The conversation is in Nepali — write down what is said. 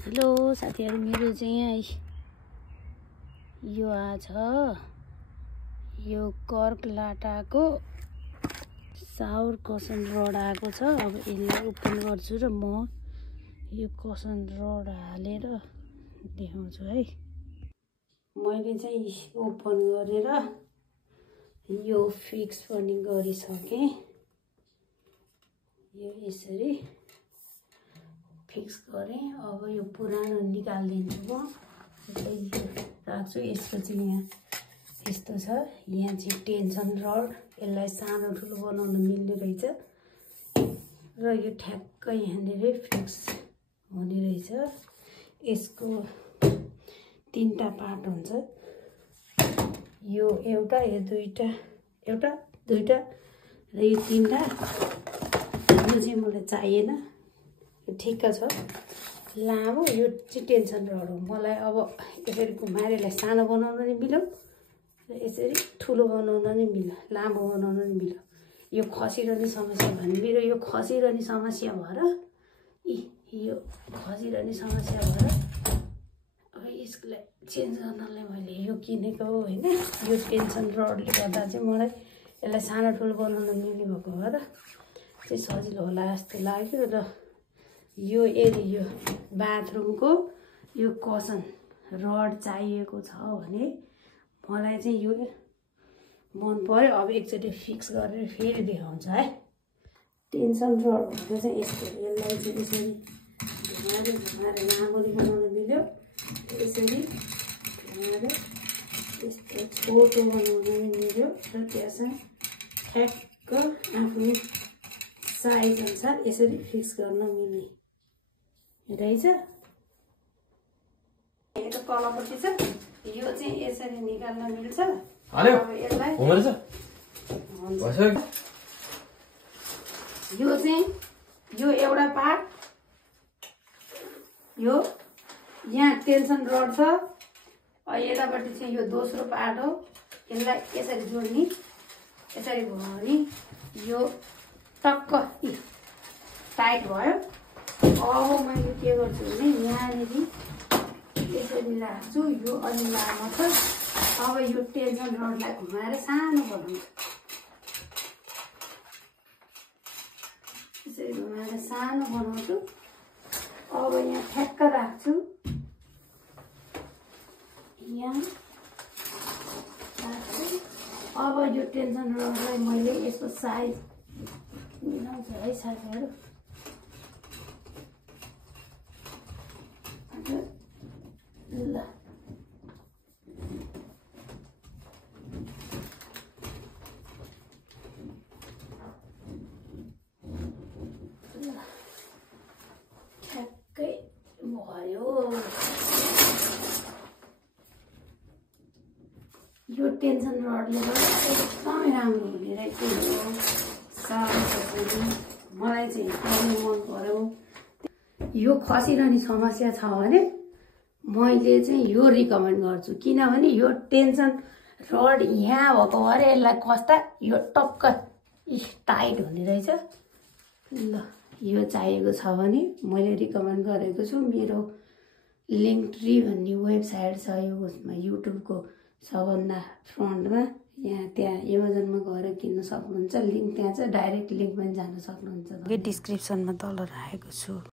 हेलो साथीहरु, मेरो चाहिँ यहाँ यो आज यो कर्क लाटाको साउर कसन रड आएको छ। अब यसलाई ओपन गर्छु र म यो कसन रड हालेर देखाउँछु है। मैले चाहिँ ओपन गरेर यो फिक्स पनि गरिसके। यो यसरी फिक्स गरेँ। अब यो पुरानो निकाल्दिन्छु म। राख्छु। यसको चाहिँ यहाँ यस्तो छ। यहाँ चाहिँ टेन्सन रड, यसलाई सानो ठुलो बनाउन मिल्ने रहेछ र यो ठ्याक्कै यहाँनिर फिक्स हुने रहेछ। यसको तीनटा पार्ट हुन्छ। यो एउटा, यो दुईटा, एउटा दुईटा र यो तीनटा। यो चाहिँ मलाई चाहिएन, यो ठिक्क छ। लामो यो चाहिँ टेन्सन रड हो। मलाई अब यसरी घुमाएर यसलाई सानो बनाउन नि मिल्यो र यसरी ठुलो बनाउन नि मिल्यो, लामो बनाउन नि मिल्यो। यो खसिरहने समस्या भने मेरो यो खसिरहने समस्या भएर यो खसिरहने समस्या भएर अब यसलाई चेन्ज गर्नलाई मैले यो किनेको हो हैन। यो टेन्सन रडले गर्दा चाहिँ मलाई यसलाई सानो ठुलो बनाउन मिल्ने भएको भएर चाहिँ सजिलो होला जस्तो लाग्यो। र यो यदि यो बाथरुमको यो कसन रड चाहिएको छ भने मलाई चाहिँ यो मन पर्यो। अब एकचोटि फिक्स गरेर फेरि देखाउँछ है। टेन्सन रड भनेको चाहिँ यस्तो, यसलाई चाहिँ यसरी घुमाएर लामो बनाउन मिल्यो, यसरी घुमाएर यस्तो छोटो बनाउन मिल्यो र त्यसमा ठ्याक्क आफ्नो साइज अनुसार यसरी फिक्स गर्न मिल्ने रहेछ। यो तलपट्टि छ, यो चाहिँ यसरी निकाल्न मिल्छ। अब यसलाई यो चाहिँ यो एउटा पार्ट, यो यहाँ टेन्सन रड छ। यतापट्टि चाहिँ यो दोस्रो पार्ट हो। यसलाई यसरी जोड्ने, यसरी भयो यो टक्क टाइट भयो। अब मैले के गर्छु भने यहाँनिर यसरी राख्छु। यो अलि लामो छ। अब यो टेन्सन रडलाई घुमाएर सानो बनाउँछु। यसरी घुमाएर सानो बनाउँछु। अब यहाँ ठ्याक्क राख्छु। यहाँ राख्छु। अब यो टेन्सन रडलाई मैले यसको साइज मिलाउँछ है साथीहरु। ल ठ्याक्कै भयो। यो टेन्सन रडले गर्दा एकदमै राम्रो हुने रहेछ। मलाई चाहिँ एकदमै मन पर्यो। यो खसिरहने समस्या छ भने मैले चाहिँ यो रिकमेन्ड गर्छु। किनभने यो टेन्सन रड यहाँ भएको भएर यसलाई कस्ता यो टक्क टाइट हुने रहेछ। ल यो चाहिएको छ भने मैले रिकमेन्ड गरेको छु। मेरो लिङ्कट्री भन्ने वेबसाइट छ, यो उसमा युट्युबको सबभन्दा फ्रन्टमा। यहाँ त्यहाँ एमाजोनमा गएर किन्न सक्नुहुन्छ। लिङ्क त्यहाँ छ, डाइरेक्ट लिङ्कमा जान सक्नुहुन्छ। डिस्क्रिप्सनमा तल राखेको छु।